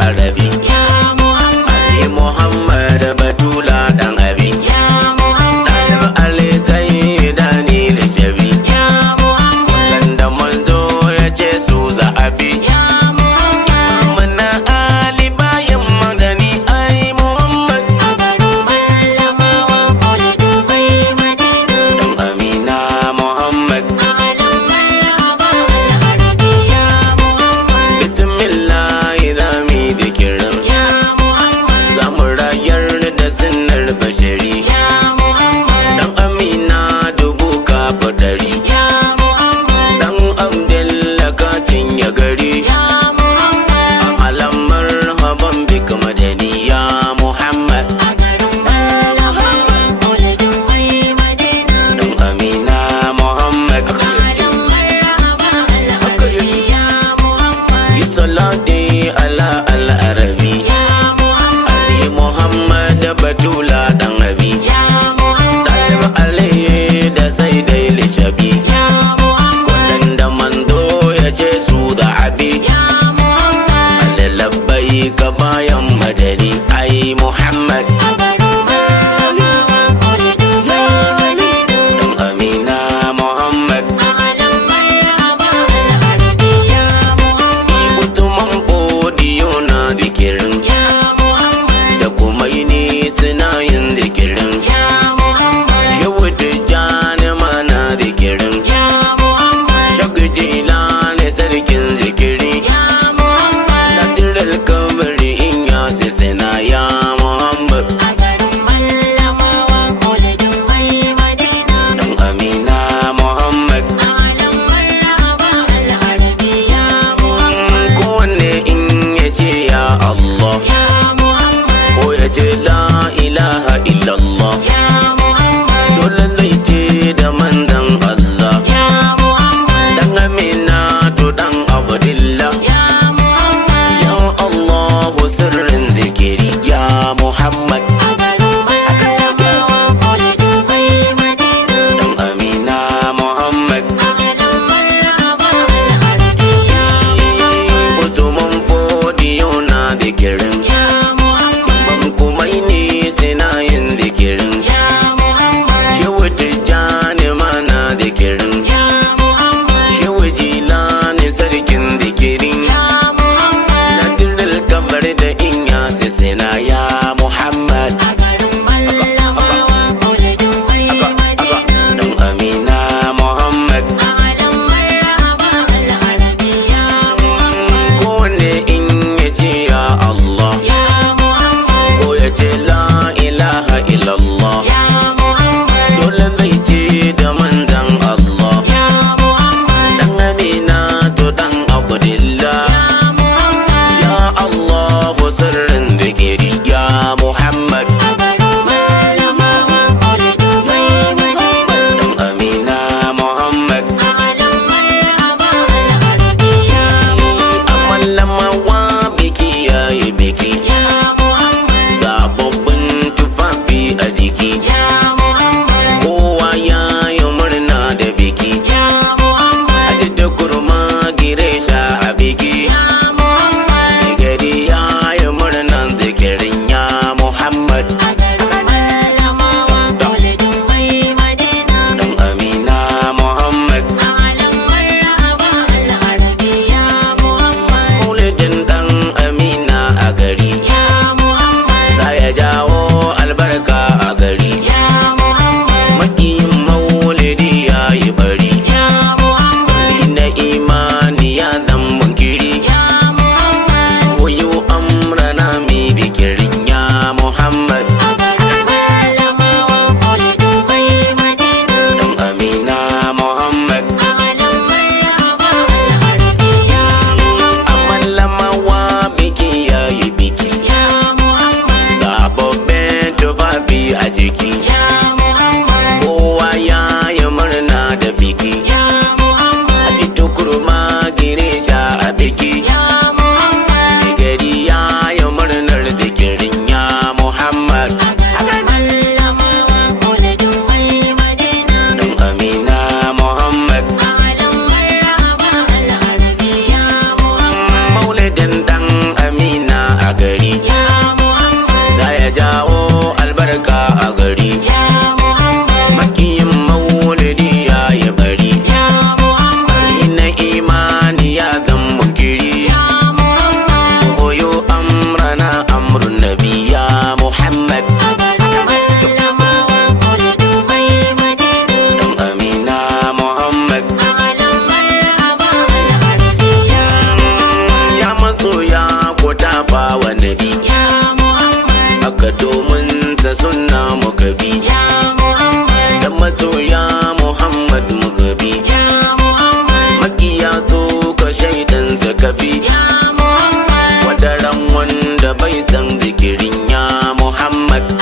al'arabi ya Muhammad Ali Muhammad Batula dan abi ya Muhammad Ali tayi dani da shabi ya Muhammad wanda manzo ya ce su za abi ya Muhammad mana Ali bayan magani ai Muhammad a garin Mallamawa maulidin mai Madina dan Amina Muhammad alam marhaba al-arabi ya Muhammad bismillah zami dikirin ya Muhammad zamu rayar da sunnar bashari ya Muhammad dan Amina dubu kafa dari ya Muhammad dan Abdullah ka cinye gari ya Muhammad alam marhaban bika madani ya Muhammad a garin Mallamawa maulidin mai Madina dan Amina Muhammad alam marhaba al-arabi ya Muhammad yi salati ala al-arabi ya Muhammad Ali Muhammad Batula dan abi ya Muhammad Talib Ali da sai dai lishafi ya Muhammad wanda manzo ya ce su da abi ya Muhammad labbai ka bayan madani ai Muhammad a garin Mallamawa maulidin mai Madina dan Amina Muhammad alam marhaba al-arabi ya Muhammad mutumin podiyo na zikirin ya Muhammad da kuma yini suna yin zikirin ya Muhammad shehu tijjani mana zikirin ya Muhammad shagujila ne sarkin zikiri ya Muhammad nasirar kabari in ya sisina ya Muhammad a garin Mallamawa maulidin mai Madina dan Amina Muhammad alam marhaba al-arabi ya Muhammad kowanne in ya ce ya Allah ya Muhammad ko ya ce la ilaha illallah ya Muhammad dole zai ce da manzan Allah ya Muhammad dan Amina to dan Abdullah ya Muhammad ya Allah sirrin zikiri ya Muhammad a garin Mallamawa maulidin mai Madina dan Amina Muhammad alam marhaba al-arabi ya mutumin fodiyo na zikirin ya Muhammad ban kuma ne suna yin zikirin ya Muhammad shehu tijjani mana zikirin ya Muhammad shehu jilani sarkin zikirin ya Muhammad nasirar kabar da in ya sisina ya Muhammad a garin Mallamawa maulidin mai Madina dan Amina Muhammad alam marhaba al-arabi ya Muhammad kowanne in ya ce ya Allah baitan zikirin ya Muhammad.